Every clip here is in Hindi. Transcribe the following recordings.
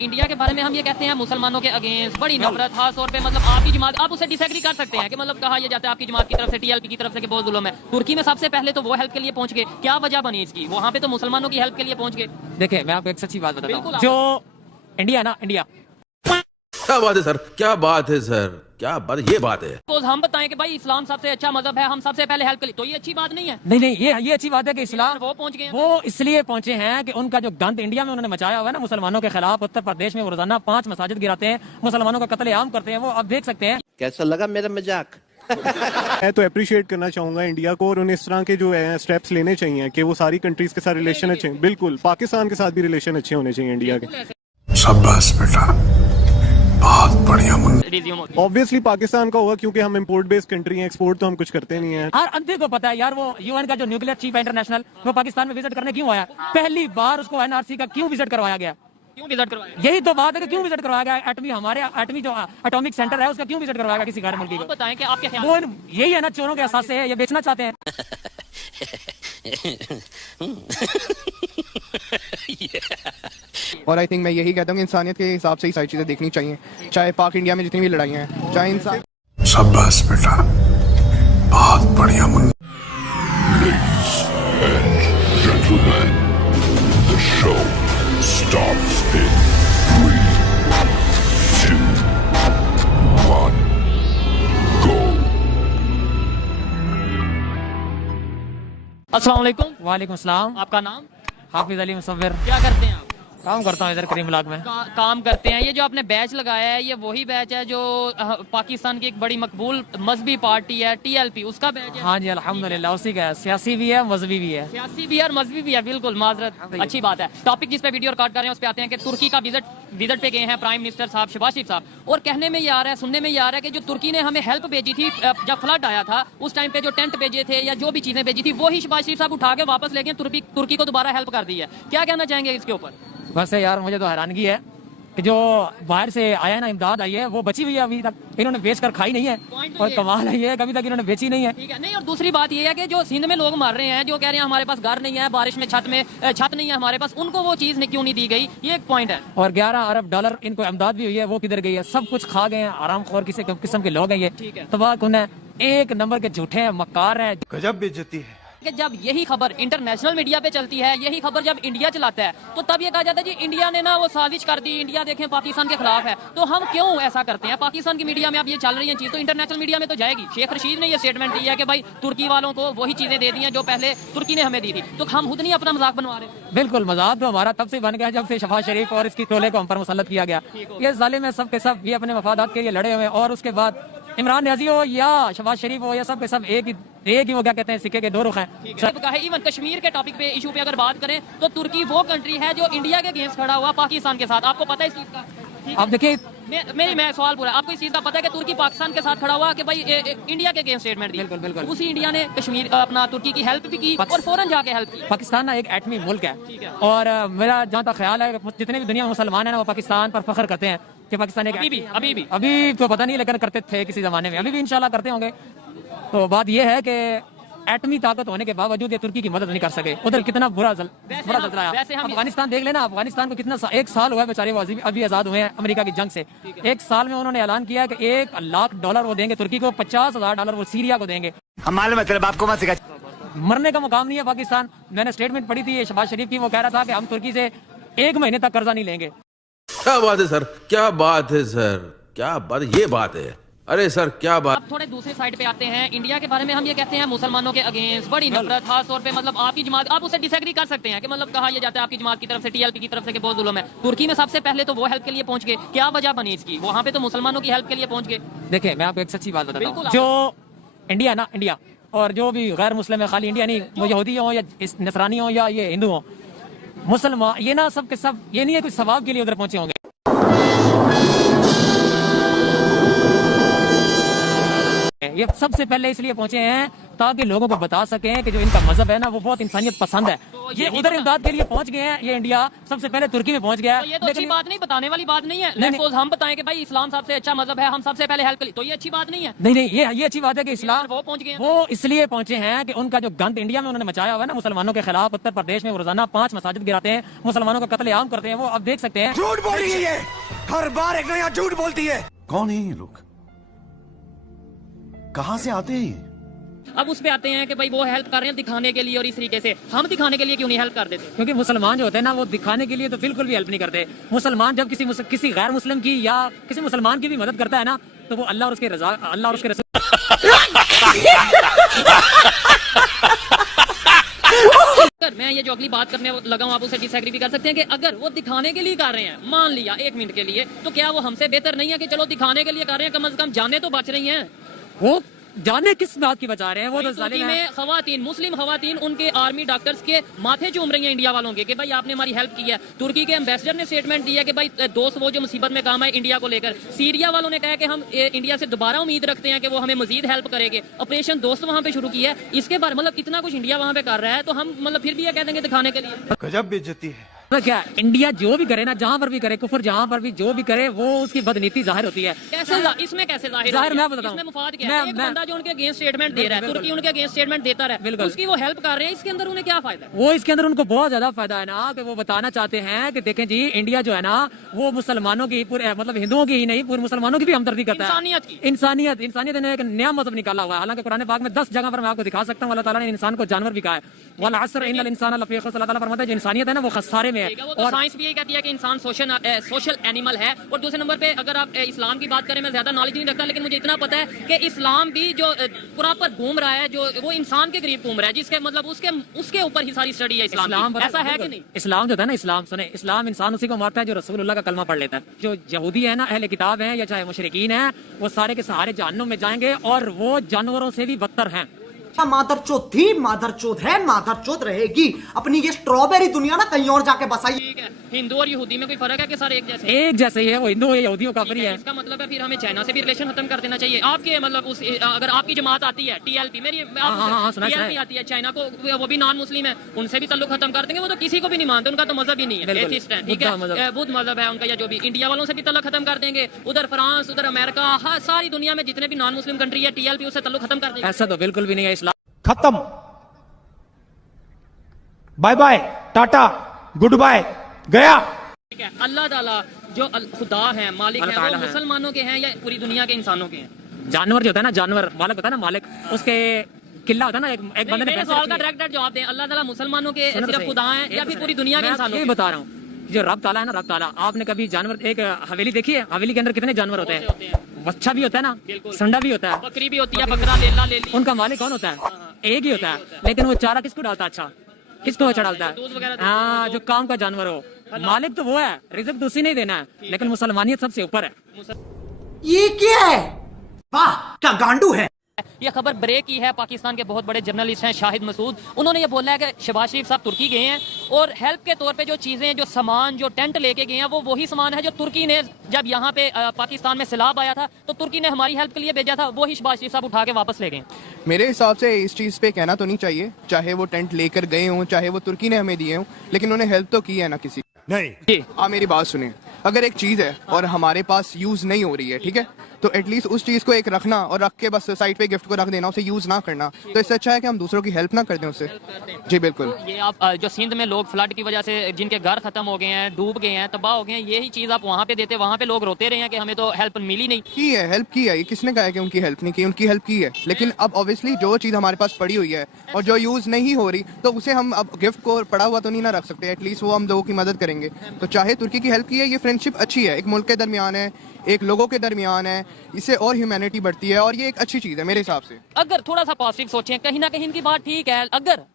इंडिया के बारे में हम ये कहते हैं मुसलमानों के अगेंस्ट बड़ी नफरत, खास तौर पे मतलब आपकी जमात, आप उसे डिसएग्री कर सकते हैं कि मतलब कहा यह जाता है आपकी जमात की तरफ से, टीएलपी की तरफ से कि बहुत जुल्म है। तुर्की में सबसे पहले तो वो हेल्प के लिए पहुंच गए, क्या वजह बनी इसकी? वहाँ पे तो मुसलमानों की हेल्प के लिए पहुंच गए। देखिए मैं आपको एक सच्ची बात बताता हूँ, जो इंडिया ना, इंडिया क्या बात है सर, क्या बात है सर, क्या बात, ये बात है। तो हम बताएं कि भाई इस्लाम सबसे अच्छा मजहब है, हम सबसे पहले हेल्प के लिए, तो ये अच्छी बात नहीं है। नहीं, ये अच्छी बात है कि इस्लाम वो पहुंच गए, वो इसलिए पहुंचे हैं कि उनका जो गंद इंडिया में उन्होंने मचाया हुआ है ना मुसलमानों के खिलाफ, उत्तर प्रदेश में वो रोजाना 5 मसाजिद गिराते हैं, मुसलमानों का कत्लेआम करते हैं, वो अब देख सकते हैं। कैसा लगा मेरा मजाक? मैं तो अप्रिशिएट करना चाहूंगा इंडिया को, और उन्हें इस तरह के जो है स्टेप्स लेने चाहिए कि वो सारी कंट्रीज के साथ रिलेशन अच्छे, बिल्कुल पाकिस्तान के साथ भी रिलेशन अच्छे होने चाहिए इंडिया के। शाबाश बेटा, बहुत बढ़िया मुन्ना। ऑब्वियसली पाकिस्तान का होगा क्योंकि हम इंपोर्ट बेस्ड कंट्री हैं, एक्सपोर्ट तो हम कुछ करते नहीं हैं। हर अंधे को पता है यार, वो यूएन का जो न्यूक्लियर चीफ है इंटरनेशनल, वो पाकिस्तान में विजिट करने क्यों आया? पहली बार उसको एनआरसी का क्यों विजिट करवाया गया? क्यों विजिट करवाया? यही तो बात है कि क्यों विजिट करवाया गया? हमारे एटमी जो एटॉमिक सेंटर है उसका क्यों विजिट करवाया गया किसी गैर मुल्की को? बताएं कि आपके ख्याल वो यही है ना, चोरों के एहसास से है, ये बेचना चाहते हैं। और आई थिंक मैं यही कहता हूँ कि इंसानियत के हिसाब से ही सारी चीज़ें देखनी चाहिए, चाहे पाक इंडिया में जितनी भी लड़ाइयाँ हैं, चाहे इंसान। शाबाश बेटा, बहुत बढ़िया मुन्ना। अस्सलाम वालेकुम। वालेकुम सलाम। आपका नाम? हाफिज अली मुसव्विर। क्या करते हैं आप? काम करता हूँ इधर करीम ब्लॉक में। काम करते हैं। ये जो आपने बैच लगाया है, ये वही बैच है जो पाकिस्तान की एक बड़ी मकबूल मजहबी पार्टी है टीएलपी, उसका बैच है? हाँ जी अल्हम्दुलिल्लाह उसी का है, सियासी भी है मजहबी भी है। सियासी भी है और मजहबी भी है, बिल्कुल माजरत, अच्छी बात है। टॉपिक जिस पे वीडियो रिकॉर्ड कर रहे हैं उस पे आते हैं कि तुर्की का विजिट पे गए हैं प्राइम मिनिस्टर साहब शहबाज शरीफ साहब, और कहने में ये आ रहा है, सुनने में ये आ रहा है कि जो तुर्की ने हमें हेल्प भेजी थी जब फ्लड आया था उस टाइम पे, जो टेंट भेजे थे या जो भी चीजें भेजी थी, वही शहबाज शरीफ साहब उठा के वापस ले गए, तुर्की को दोबारा हेल्प कर दी है। क्या कहना चाहेंगे इसके ऊपर? बस यार मुझे तो हैरानगी है कि जो बाहर से आया ना, इमदाद आई है, वो बची हुई है अभी तक, इन्होंने बेच कर खाई नहीं है। तो और कमाल है ये, कभी तक इन्होंने बेची नहीं है। ठीक है, नहीं, और दूसरी बात ये है कि जो सिंध में लोग मर रहे हैं, जो कह रहे हैं हमारे पास घर नहीं है, बारिश में छत नहीं है हमारे पास, उनको वो चीज क्यों नहीं दी गई, ये एक पॉइंट है। और 11 अरब डॉलर इनको इमदाद भी हुई है, वो किधर गई है? सब कुछ खा गए हैं, आराम खोर किसी किस्म के लोग हैं ये, तबाह कुन है, एक नंबर के झूठे हैं, मक्कार है। गजब बेइज्जती है कि जब यही खबर इंटरनेशनल मीडिया पे चलती है, यही खबर जब इंडिया चलाता है, तो तब ये कहा जाता है जी इंडिया ने ना वो साजिश कर दी, इंडिया देखें पाकिस्तान के खिलाफ है। तो हम क्यों ऐसा करते हैं? पाकिस्तान की मीडिया में अब ये चल रही है चीज, तो इंटरनेशनल मीडिया में तो जाएगी। शेख रशीद ने ये स्टेटमेंट दी है कि भाई तुर्की वालों को वही चीजें दे दी हैं जो पहले तुर्की ने हमें दी थी, तो हम खुद नहीं अपना मजाक बनवा रहे? बिल्कुल, मजाक तो हमारा तब से बन गया जब से शहबाज शरीफ और इसकी टोले को हम पर मुसल्लत किया गया। ये जालिम है सब के सब, ये अपने मफादात के लिए लड़े हुए हैं, और उसके बाद इमरान न्याजी हो या शहबाज शरीफ हो, या सब के सब एक ही वो क्या कहते हैं, सिक्के के दो रुख हैं। इवन कश्मीर के टॉपिक पे, इशू पे अगर बात करें तो तुर्की वो कंट्री है जो इंडिया के अगेंस्ट खड़ा हुआ पाकिस्तान के साथ, आपको पता है इस चीज का? आप देखिए, मैं सवाल पूरा, आपको इस चीज का पता है कि तुर्की पाकिस्तान के साथ खड़ा हुआ कि भाई इंडिया के अगेंस्ट स्टेटमेंट दी? बिल्कुल। उसी इंडिया ने कश्मीर अपना तुर्की की हेल्प भी की और फौरन जाके हेल्प की। पाकिस्तान ना एक एटमी मुल्क है, और मेरा जहाँ तक ख्याल है जितने भी दुनिया में मुसलमान है ना, वो पाकिस्तान पर फख्र करते हैं कि पाकिस्तान एक अभी तो पता नहीं, लेकिन करते थे किसी जमाने में, अभी भी इंशाल्लाह करते होंगे। तो बात यह है कि एटमी ताकत होने के बावजूद ये तुर्की की मदद नहीं कर सके। उधर कितना बुरा जलरा आया। अफगानिस्तान देख लेना, अफगानिस्तान को कितना 1 साल हुआ है बेचारे, वो अभी आजाद हुए हैं अमेरिका की जंग से। 1 साल में उन्होंने ऐलान किया कि $1 लाख वो देंगे तुर्की को, $50,000 वो सीरिया को देंगे। हमारे मतलब आपको मत सिखा। मरने का मुकाम नहीं है पाकिस्तान। मैंने स्टेटमेंट पढ़ी थी शहबाज शरीफ की, वो कह रहा था कि हम तुर्की से 1 महीने तक कर्जा नहीं लेंगे। क्या बात है सर, क्या बात है सर, क्या बात, ये बात है। अरे सर क्या बात। अब थोड़े दूसरे साइड पे आते हैं। इंडिया के बारे में हम ये कहते हैं मुसलमानों के अगेंस्ट बड़ी नफरत, खास तौर पे मतलब आपकी जमात, आप उसे डिसएग्री कर सकते हैं कि मतलब कहा यह जाता है आपकी जमात की तरफ से, टीएलपी की तरफ से कि बहुत जुल्म है। तुर्की में सबसे पहले तो वो हेल्प के लिए पहुंच गए, क्या वजह बनी इसकी? वहाँ पे तो मुसलमानों की हेल्प के लिए पहुंच गए। देखिए मैं आपको एक सच्ची बात बताता हूँ, जो इंडिया ना, इंडिया और जो भी गैर मुस्लिम है, खाली इंडिया नहीं, वो यहूदी हो या नसरानी हो या ये हिंदू हो, मुसलमान, ये ना सब के सब, ये नहीं है कुछ सवाब के लिए उधर पहुंचे होंगे। ये सबसे पहले इसलिए पहुंचे हैं ताकि लोगों को बता सकें कि जो इनका मजहब है ना वो बहुत इंसानियत पसंद है। ये उधर इमदाद के लिए पहुंच गए हैं, ये इंडिया सबसे पहले तुर्की में पहुंच गया है। तो ये तो अच्छी बात नहीं, बताने वाली बात नहीं है। लेट्स सपोज हम बताएं कि भाई इस्लाम सबसे अच्छा मजहब है, हम सबसे पहले हेल्प करें, तो ये अच्छी बात नहीं है। नहीं ये अच्छी बात है कि इस्लाम वो पहुंच गए हैं। वो इसलिए पहुंचे हैं कि उनका जो गंद इंडिया में उन्होंने मचाया हुआ है ना मुसलमानों के खिलाफ, उत्तर प्रदेश में वो रोजाना 5 मसाजिद गिराते हैं, मुसलमानों का कत्लेआम करते हैं, वो अब देख सकते हैं। झूठ बोल रही है ये, हर बार एक नया झूठ बोलती है। कौन है ये लोग, कहां से आते हैं ये? अब उस पे आते हैं कि भाई वो हेल्प कर रहे हैं दिखाने के लिए, और इस तरीके से हम दिखाने के लिए क्यों नहीं हेल्प कर देते? क्योंकि मुसलमान जो होते हैं ना वो दिखाने के लिए तो बिल्कुल भी हेल्प नहीं करते। मुसलमान जब किसी गैर मुस्लिम की या किसी मुसलमान की भी मदद करता है ना तो वो अल्लाह और उसके रसूल अगर मैं ये जो अगली बात करने लगा हूँ, आप उसे डिसएग्री भी कर सकते हैं कि अगर वो दिखाने के लिए कर रहे हैं, मान लिया 1 मिनट के लिए, तो क्या वो हमसे बेहतर नहीं है कि चलो दिखाने के लिए कर रहे हैं, कम से कम जाने तो बच रही हैं। वो जाने किस बात की बचा रहे हैं? वो तो तुर्की जालिम है। में खवातीन, मुस्लिम खवातीन उनके आर्मी डॉक्टर्स के माथे चूम रही हैं इंडिया वालों के कि भाई आपने हमारी हेल्प की है। तुर्की के एम्बेसडर ने स्टेटमेंट दिया कि भाई दोस्त वो जो मुसीबत में काम है इंडिया को लेकर। सीरिया वालों ने कहा कि हम इंडिया से दोबारा उम्मीद रखते हैं कि वो हमें मजीद हेल्प करेंगे। ऑपरेशन दोस्त वहाँ पे शुरू किया है। इसके बाद मतलब इतना कुछ इंडिया वहाँ पे कर रहा है, तो हम मतलब फिर भी ये कह देंगे दिखाने के लिए। गजब बेइज्जती है। तो क्या इंडिया जो भी करे ना, जहाँ पर भी करे कुफर, जहाँ पर भी जो भी करे वो उसकी बदनीति जाहिर होती है। कैसे इसमें कैसे जाहिर मैं बताता हूँ। इसमें मुफाद क्या है? एक बंदा जो उनके अगेंस्ट स्टेटमेंट दे रहा है, तुर्की उनके अगेंस्ट स्टेटमेंट देता रहा है, बिल्कुल। उसकी वो हेल्प कर रहे हैं, इसके अंदर उन्हें क्या फायदा है? वो इसके अंदर उनको बहुत ज्यादा फायदा है ना कि वो बताना चाहते हैं कि देखें जी इंडिया जो है ना वो मुसलमानों की पूरे मतलब हिंदुओं की ही नहीं पूरे मुसलमानों की भी हमदर्दी करता है। इंसानियत की। इंसानियत ने एक नया मजहब निकाला हुआ है। हालांकि कुरान पाक में 10 जगह पर मैं आपको दिखा सकता हूँ अल्लाह ताला ने इंसान को जानवर भी कहा है। वल असर इन्नल इंसान लफी खुस्र। अल्लाह ताला फरमाता है जो इंसानियत है ना वो खसारे में है। वो तो साइंस भी यही कहती है कि इंसान सोशल एनिमल है। और दूसरे नंबर पे अगर आप इस्लाम की बात करें, मैं ज्यादा नॉलेज नहीं रखता, लेकिन मुझे इतना पता है कि इस्लाम भी जो प्रॉपर घूम रहा है, जो वो इंसान के करीब घूम रहा है, जिसके मतलब उसके ऊपर ही सारी स्टडी है इस्लाम की। ऐसा है कि नहीं? इस्लाम जो है ना, इस्लाम सुने, इस्लाम इंसान उसी को मारता है जो रसूलुल्लाह का कलमा पढ़ लेता है। जो यहूदी है ना, अहले किताब है या चाहे मुशरिकीन है, वो सारे के सहारे जहन्नुम में जाएंगे और वो जानवरों से भी बदतर हैं। मादरचोद थी, मादरचोद है, मादरचोद रहेगी। अपनी ये स्ट्रॉबेरी दुनिया ना कहीं और जाके बसाई। ठीक है, हिंदू और यहूदी में कोई फर्क है कि सारे एक जैसे? एक जैसे ही है, वो हिंदू है, यहूदियों का है। इसका मतलब है फिर हमें चाइना से भी रिलेशन खत्म कर देना चाहिए। आपके मतलब अगर आपकी जमात आती है TLP, मेरी TLP आती है, चाइना को वो भी नॉन मुस्लिम है, उनसे भी ताल्लुक खत्म कर देंगे। वो तो किसी को भी नहीं मानते, उनका तो मजहब ही नहीं है, एथिस्ट है, ठीक है, बुद्ध मजहब है उनका, या जो भी। इंडिया वालों से भी ताल्लुक खत्म कर देंगे, उधर फ्रांस, उधर अमेरिका, सारी दुनिया में जितने भी नॉन मुस्लिम कंट्री है TLP उससे ताल्लुक खत्म कर देंगे। ऐसा तो बिल्कुल भी नहीं है। इस्लाम खत्म, bye bye, tata, good bye, गया। ठीक है, अल्लाह ताला जो खुदा है, मालिक है, वो मुसलमानों के हैं या पूरी दुनिया के इंसानों के हैं? जानवर जो होता है ना, जानवर मालिक होता है ना, मालिक उसके किला होता है ना। एक बंदे ने सवाल का डायरेक्ट जवाब दें, अल्लाह ताला मुसलमानों के सिर्फ खुदा हैं या फिर पूरी दुनिया के इंसानों के? बता रहा हूँ, जो रब ताला है ना, रब ताला, आपने कभी जानवर एक हवेली देखी है? हवेली के अंदर कितने जानवर होते हैं? बच्चा भी होता है ना, संडा भी होता है, बकरी भी होती है, बकरा, लेला, लेली। उनका मालिक कौन होता है? एक ही होता है। लेकिन वो चारा किसको डालता है? अच्छा, किसको अच्छा डालता है? हाँ, जो काम का जानवर हो। मालिक तो वो है, रिज़्क तो उसी नहीं देना है, लेकिन मुसलमानियत सबसे ऊपर है। ये क्या है? वाह, क्या गांडू है। ये खबर ब्रेक की है। पाकिस्तान के बहुत बड़े जर्नलिस्ट हैं शाहिद मसूद, उन्होंने ये बोला है कि शहबाज शरीफ साहब तुर्की गए हैं और हेल्प के तौर पे जो चीज़ें, जो सामान, जो टेंट लेके गए हैं, वो वही सामान है जो तुर्की ने जब यहाँ पे पाकिस्तान में सैलाब आया था तो तुर्की ने हमारी हेल्प के लिए भेजा था, वही शहबाज शरीफ साहब उठा के वापस ले गए। मेरे हिसाब से इस चीज़ पे कहना तो नहीं चाहिए, चाहे वो टेंट लेकर गए हों, चाहे वो तुर्की ने हमें दिए हों, लेकिन उन्हें हेल्प तो की है ना किसी नहीं। आप मेरी बात सुनिए, अगर एक चीज़ है और हमारे पास यूज़ नहीं हो रही है, ठीक है, तो एटलीस्ट उस चीज़ को एक रखना और रख के बस साइड पे गिफ्ट को रख देना, उसे यूज़ ना करना, तो इससे अच्छा है कि हम दूसरों की हेल्प ना कर दें उससे। जी बिल्कुल। ये आप जो सिंध में लोग फ्लड की वजह से जिनके घर खत्म हो गए हैं, डूब गए हैं, तबाह हो गए हैं, यही चीज़ आप वहाँ पे देते, वहाँ पे लोग रोते रहे हैं कि हमें तो हेल्प मिली नहीं। की है, हेल्प की है, ये किसने कहा है कि उनकी हेल्प नहीं की? उनकी हेल्प की है, लेकिन अब ऑब्वियसली जो चीज़ हमारे पास पड़ी हुई है और जो यूज़ नहीं हो रही, तो उसे हम अब गिफ्ट को पड़ा हुआ तो नहीं ना रख सकते, एटलीस्ट वो हम लोगों की मदद करेंगे। तो चाहे तुर्की की हेल्प की है, ये फ्रेंडशिप अच्छी है, एक मुल्क के दरमियान है, एक लोगों के दरमियान है, इससे और ह्यूमैनिटी बढ़ती है और ये एक अच्छी चीज़ है मेरे हिसाब से। अगर थोड़ा सा पॉजिटिव सोचें, कहीं ना कहीं इनकी बात ठीक है।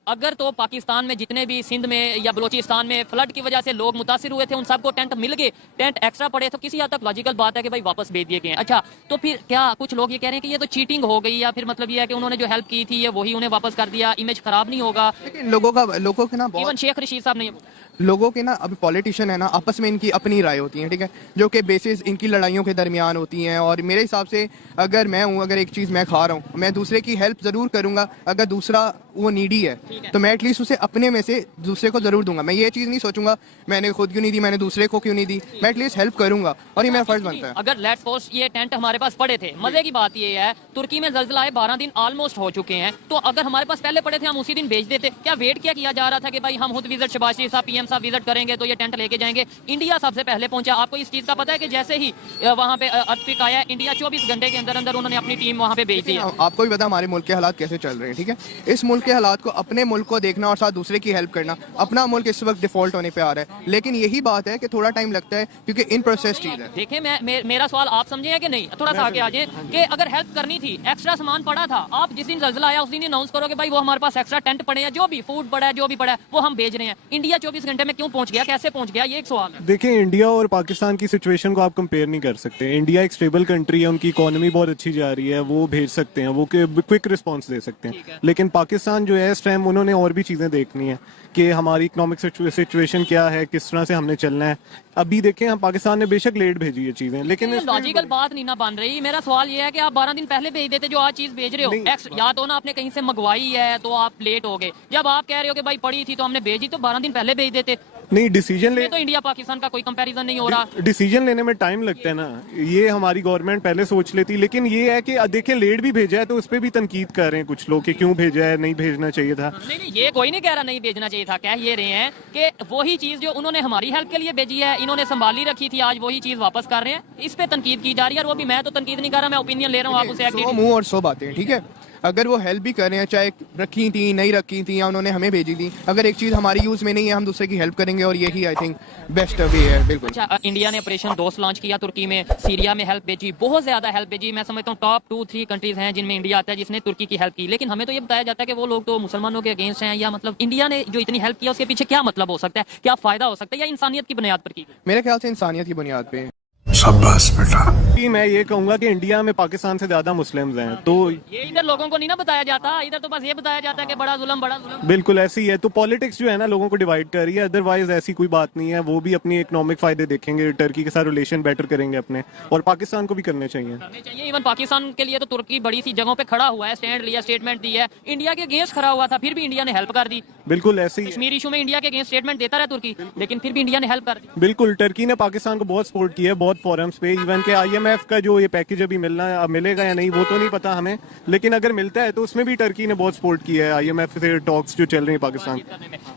अगर तो पाकिस्तान में जितने भी सिंध में या बलोचिस्तान में फ्लड की वजह से लोग मुतासिर हुए थे, उन सबको टेंट मिल गए, टेंट एक्स्ट्रा पड़े, तो किसी हद तक लॉजिकल बात है कि भाई वापस भेज दिए गए हैं। अच्छा, तो फिर क्या कुछ लोग ये कह रहे हैं कि ये तो चीटिंग हो गई, या फिर मतलब ये है कि उन्होंने जो हेल्प की थी ये वही उन्हें वापस कर दिया, इमेज खराब नहीं होगा? लेकिन लोगों के ना इवन शेख रशीद साहब ने लोगों के ना अभी पॉलिटिशियन है ना, आपस में इनकी अपनी राय होती है, ठीक है, जो कि बेसिस इनकी लड़ाइयों के दरमियान होती हैं। और मेरे हिसाब से अगर मैं हूँ, अगर एक चीज़ मैं खा रहा हूँ, मैं दूसरे की हेल्प ज़रूर करूँगा। अगर दूसरा वो नीडी है तो मैं एटलीस्ट उसे अपने में से दूसरे को ज़रूर दूंगा। मैं ये चीज़ नहीं सोचूंगा मैंने खुद क्यों नहीं दी, मैंने दूसरे को क्यों नहीं दी, मैं एटलीस्ट हेल्प करूंगा और ये मेरा फर्ज बनता है। अगर लेट्स सपोज ये टेंट हमारे पास पड़े थे, मजे की बात ये है तुर्की में ज़ल्ज़ला आए 12 दिन ऑलमोस्ट हो चुके हैं, तो अगर हमारे पास पहले पड़े थे हम उसी दिन भेज देते। क्या वेट क्या किया जा रहा था कि भाई हम खुद विजिट शहबाज शरीफ साहब पीएम साहब विजिट करेंगे तो ये टेंट लेके जाएंगे? इंडिया सबसे पहले पहुंचा। आपको इस चीज का पता है कि जैसे ही वहां पे अर्थक्वेक आया, इंडिया 24 घंटे के अंदर अंदर उन्होंने अपनी टीम वहां पे भेज दी। आपको भी पता हमारे मुल्क के हालात कैसे चल रहे हैं, ठीक है। इस मुल्क के हालात को, अपने मुल्क को देखना और साथ दूसरे की हेल्प करना, अपना मुल्क इस वक्त डिफॉल्ट होने पे आ रहा है। लेकिन यही बात है कि थोड़ा टाइम लगता है क्योंकि इन प्रोसेस चीज है। देखिए मेरा सवाल आप समझे है कि नहीं, थोड़ा सा आगे आ जाए कि अगर हेल्प करनी थी, एक्स्ट्रा सामान पड़ा था, आप जिस दिन ज़ल्ज़ला आया उस दिन अनाउंस करो कि भाई वो हमारे पास एक्स्ट्रा टेंट पड़े हैं, जो भी फूड पड़ा है, जो भी पड़ा है वो हम भेज रहे हैं। इंडिया 24 घंटे में क्यों पहुंच गया, कैसे पहुंच गया, ये एक सवाल है। देखिए, इंडिया और पाकिस्तान की सिचुएशन को आप कंपेयर नहीं कर सकते। इंडिया एक स्टेबल कंट्री है, उनकी इकोनॉमी बहुत अच्छी जा रही है, वो भेज सकते हैं, वो क्विक रिस्पांस दे सकते हैं। लेकिन पाकिस्तान जो है इस टाइम उन्होंने और भी चीज़ें देखनी है कि हमारी इकोनॉमिक सिचुएशन क्या है, किस तरह से हमने चलना है। अभी देखें, हम पाकिस्तान ने बेशक लेट भेजी ये चीज़ें, लेकिन लॉजिकल बात नहीं ना बन रही। मेरा सवाल ये है कि आप 12 दिन पहले भेज देते जो आज चीज भेज रहे हो, या तो ना आपने कहीं से मंगवाई है तो आप लेट हो गए। जब आप कह रहे हो कि भाई पड़ी थी तो हमने भेजी, तो 12 दिन पहले भेज देते। नहीं, डिसीजन ले तो इंडिया पाकिस्तान का कोई कंपैरिजन नहीं हो रहा। डिसीजन लेने में टाइम लगता है ना, ये हमारी गवर्नमेंट पहले सोच लेती। लेकिन ये है कि देखें, लेट भी भेजा है तो उस पर भी तनकीद कर रहे हैं कुछ लोग कि क्यों भेजा है, नहीं भेजना चाहिए था। नहीं, ये कोई नहीं कह रहा नहीं भेजना चाहिए था। कह ये रहे हैं कि वही चीज जो उन्होंने हमारी हेल्प के लिए भेजी है, इन्होंने संभाली रखी थी, आज वही चीज वापस कर रहे हैं। इस पे तनकीद की जा रही है। और वो भी मैं तो तनकीद नहीं कर रहा, मैं ओपिनियन ले रहा हूँ, आप उसे सौ मुंह और 100 बातें, ठीक है। अगर वो हेल्प भी कर रहे हैं, चाहे रखी थी नहीं रखी थी या उन्होंने हमें भेजी थी, अगर एक चीज हमारी यूज में नहीं है हम दूसरे की हेल्प करेंगे और यही आई थिंक बेस्ट वे है। बिल्कुल। अच्छा, इंडिया ने ऑपरेशन दोस्त लॉन्च किया तुर्की में, सीरिया में हेल्प भेजी, बहुत ज्यादा हेल्प भेजी। मैं समझता हूँ टॉप 2-3 कंट्रीज हैं जिनमें इंडिया आता है जिसने तुर्की की हेल्प की। लेकिन हमें तो ये बताया जाता है कि वो लोग तो मुसलमानों के अगेंस्ट हैं, या मतलब इंडिया ने जो इतनी हेल्प किया उसके पीछे क्या मतलब हो सकता है, क्या फायदा हो सकता है, या इंसानियत की बुनियाद पर की? मेरे ख्याल से इंसानियत की बुनियाद पे। शाबाश बेटा। मैं ये कहूंगा कि इंडिया में पाकिस्तान से ज्यादा मुस्लिम्स हैं, तो ये इधर लोगों को नहीं ना बताया जाता। इधर तो बस ये बताया जाता है कि बड़ा जुल्म, बड़ा जुल्म। बिल्कुल ऐसी ही है। तो पॉलिटिक्स जो है ना लोगों को डिवाइड कर रही है, अदरवाइज ऐसी कोई बात नहीं है। वो भी अपनी इकोनॉमिक फायदे देखेंगे, टर्की के साथ रिलेशन बेटर करेंगे अपने, और पाकिस्तान को भी करने चाहिए। इवन पाकिस्तान के लिए तो तुर्की बड़ी सी जगहों पे खड़ा हुआ है, स्टैंड लिया, स्टेटमेंट दी है। इंडिया के अगेंस्ट खड़ा हुआ था, फिर भी इंडिया ने हेल्प कर दी। बिल्कुल ऐसे ही कश्मीर इशू में इंडिया के अगेंस्ट स्टेटमेंट देता रहा तुर्की, लेकिन फिर भी इंडिया ने हेल्प कर दी। बिल्कुल, टर्की ने पाकिस्तान को बहुत सपोर्ट किया है, बहुत फोरम्स पे। इवन के IMF का जो ये पैकेज अभी मिलेगा या नहीं वो तो नहीं पता हमें, लेकिन अगर मिलता है तो उसमें भी टर्की ने बहुत सपोर्ट किया है। IMF से टॉक्स जो चल रही है पाकिस्तान।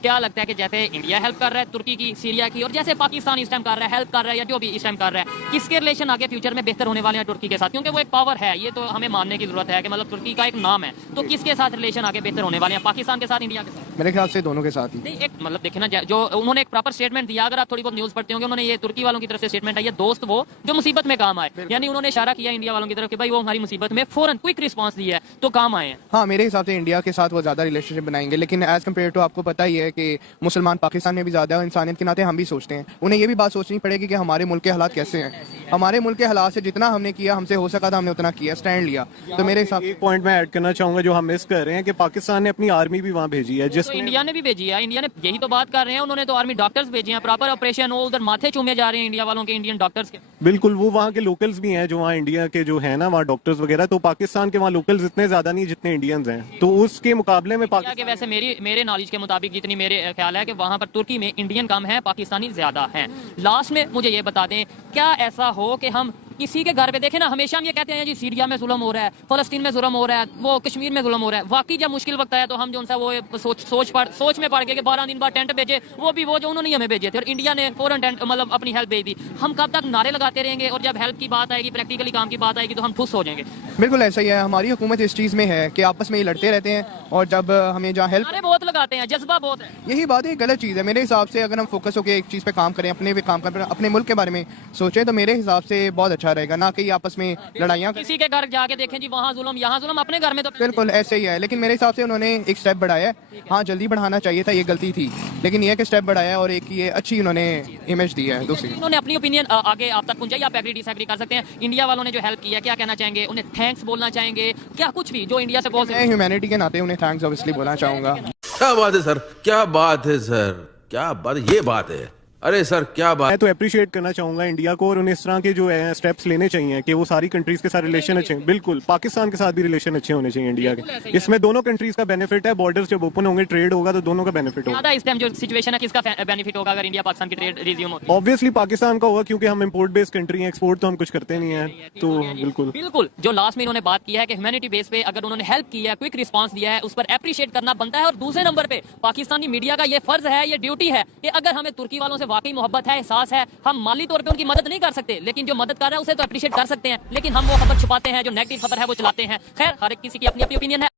क्या लगता है कि जैसे इंडिया हेल्प कर रहा है तुर्की की, सीरिया की, और जैसे पाकिस्तान इस टाइम कर रहा है, हेल्प कर रहा है, या जो भी इस टाइम कर रहा है, किसके रिलेशन आगे फ्यूचर में बेहतर होने वाले हैं तुर्की के साथ? क्योंकि वो एक पावर है, ये तो हमें मानने की जरूरत है कि मतलब तुर्की का एक नाम है, तो किसके साथ रिलेशन आगे बेहतर होने वाले हैं, पाकिस्तान के साथ, इंडिया के साथ? मेरे ख्याल से दोनों के साथ ही। नहीं, एक मतलब देखे ना, जो उन्होंने एक प्रॉपर स्टेटमेंट दिया, अगर आप थोड़ी बहुत न्यूज पढ़ते होंगे, उन्होंने ये तुर्की वालों की तरफ से स्टेटमेंट आई है, दोस्त वो जो मुसीबत में काम आए। यानी उन्होंने इशारा किया इंडिया वालों की तरफ कि भाई वो हमारी मुसीबत में फौरन क्विक रिस्पांस दिया है तो काम आए हैं। हाँ, मेरे हिसाब से इंडिया के साथ वो ज्यादा रिलेशनशिप बनाएंगे, लेकिन एज कम्पेयर टू आपको पता ही है कि मुसलमान पाकिस्तान में भी ज्यादा है, इंसानियत के नाते हम भी सोचते हैं। उन्हें ये भी बात सोचनी पड़ेगी कि हमारे मुल्क के हालात कैसे हैं। हमारे मुल्क के हालात से जितना हमने किया, हमसे हो सका था हमने उतना किया, स्टैंड लिया। तो मेरे हिसाब से एक पॉइंट मैं ऐड करना चाहूंगा जो हम मिस कर रहे हैं कि पाकिस्तान ने अपनी आर्मी भी वहाँ भेजी है, तो इंडिया ने भी भेजी है। इंडिया ने यही तो बात कर रहे हैं, उन्होंने तो आर्मी डॉक्टर्स भेजे हैं, प्रॉपर ऑपरेशन। वो उधर माथे चूमे जा रहे हैं इंडिया वालों के, इंडियन डॉक्टर्स के। बिल्कुल, वो वहाँ के लोकल्स भी हैं जो वहाँ इंडिया के जो है ना वहाँ डॉक्टर्स वगैरह। तो पाकिस्तान के वहाँ लोकल्स इतने ज्यादा नहीं जितने इंडियंस हैं, तो उसके मुकाबले में के वैसे मेरे नॉलेज के मुताबिक जितनी मेरे ख्याल है कि वहाँ पर तुर्की में इंडियन कम है, पाकिस्तानी ज्यादा हैं। लास्ट में मुझे ये बता दें, क्या ऐसा हो कि हम किसी के घर पे देखें ना, हमेशा हम ये कहते हैं जी सीरिया में जुल्म हो रहा है, फलस्तीन में जुल्म हो रहा है, वो कश्मीर में जुल्म हो रहा है। वाकई जब मुश्किल वक्त आया तो हम जो वो सोच में पड़ गए कि 12 दिन बाद टेंट भेजे, वो भी वो जो उन्होंने हमें भेजे थे, और इंडिया ने फौरन टेंट मतलब अपनी हेल्प भेज दी। हम कब तक नारे लगाते रहेंगे, और जब हेल्प की बात आएगी, प्रैक्टिकली काम की बात आएगी तो हम ठुस हो जाएंगे। बिल्कुल ऐसा ही है। हमारी हुकूमत इस चीज़ में है कि आपस में ही लड़ते रहते हैं, और जब हमें जहाँ हेल्प बहुत लगाते हैं, जज्बा बहुत है। यही बात है, गलत चीज़ है मेरे हिसाब से। अगर हम फोकस होकर एक चीज़ पे काम करें, अपने पे काम करें, अपने मुल्क के बारे में सोचें, तो मेरे हिसाब से बहुत अच्छा रहेगा, ना कि आपस में लड़ाइयाँ। किसी के घर जाके देखें जी वहाँ जुल्म, यहाँ जुल्म, अपने घर में तो बिल्कुल ऐसे ही है। लेकिन मेरे हिसाब से उन्होंने एक स्टेप बढ़ाया है। हाँ, जल्दी बढ़ाना चाहिए था, ये गलती थी, लेकिन ये कि स्टेप बढ़ाया और एक ये अच्छी उन्होंने इमेज दी है। दूसरी उन्होंने अपनी ओपिनियन आगे आप तक पहुंचाई, आप एग्री डिसएग्री कर सकते हैं। इंडिया वालों ने जो हेल्प किया, क्या कहना चाहेंगे? उन्हें थैंक्स बोलना चाहेंगे, क्या कुछ भी जो इंडिया से बोल सकते हैं? ह्यूमैनिटी के नाते उन्हें थैंक्स ऑब्वियसली बोलना चाहूँगा। क्या बात है सर, क्या बात है सर, क्या बात, ये बात है। अरे सर क्या बात। मैं तो अप्रिशिएट करना चाहूंगा इंडिया को, और उन्हें इस तरह के जो है स्टेप्स लेने चाहिए कि वो सारी कंट्रीज के साथ रिलेशन अच्छे हैं। बिल्कुल, पाकिस्तान के साथ भी रिलेशन अच्छे होने चाहिए इंडिया के। इसमें दोनों कंट्रीज का बेनिफिट है। बॉर्डर्स जब ओपन होंगे, ट्रेड होगा, तो दोनों का बेनिफिट होगा। ज्यादा इस टाइम जो सिचुएशन है किसका बेनिफिट होगा अगर इंडिया पाकिस्तान की ट्रेड रिज्यूम होती है? ऑब्वियसली पाकिस्तान का होगा, क्योंकि हम इंपोर्ट बेस्ड कंट्री हैं, एक्सपोर्ट तो हम कुछ करते नहीं है। तो बिल्कुल बिल्कुल, जो लास्ट में इन्होंने बात की है कि ह्यूमैनिटी बेस पे अगर उन्होंने हेल्प की है, क्विक रिस्पांस दिया है, उस पर अप्रिशिएट करना बनता है। और दूसरे नंबर पे पाकिस्तानी मीडिया का ये फर्ज है, ये ड्यूटी है कि अगर हमें तुर्की वालों से वाकई मोहब्बत है, एहसास है, हम माली तौर पे उनकी मदद नहीं कर सकते, लेकिन जो मदद कर रहा है उसे तो अप्रिशिएट कर सकते हैं। लेकिन हम वो खबर छुपाते हैं, जो नेगेटिव खबर है वो चलाते हैं। खैर, हर एक किसी की अपनी अपनी ओपिनियन है।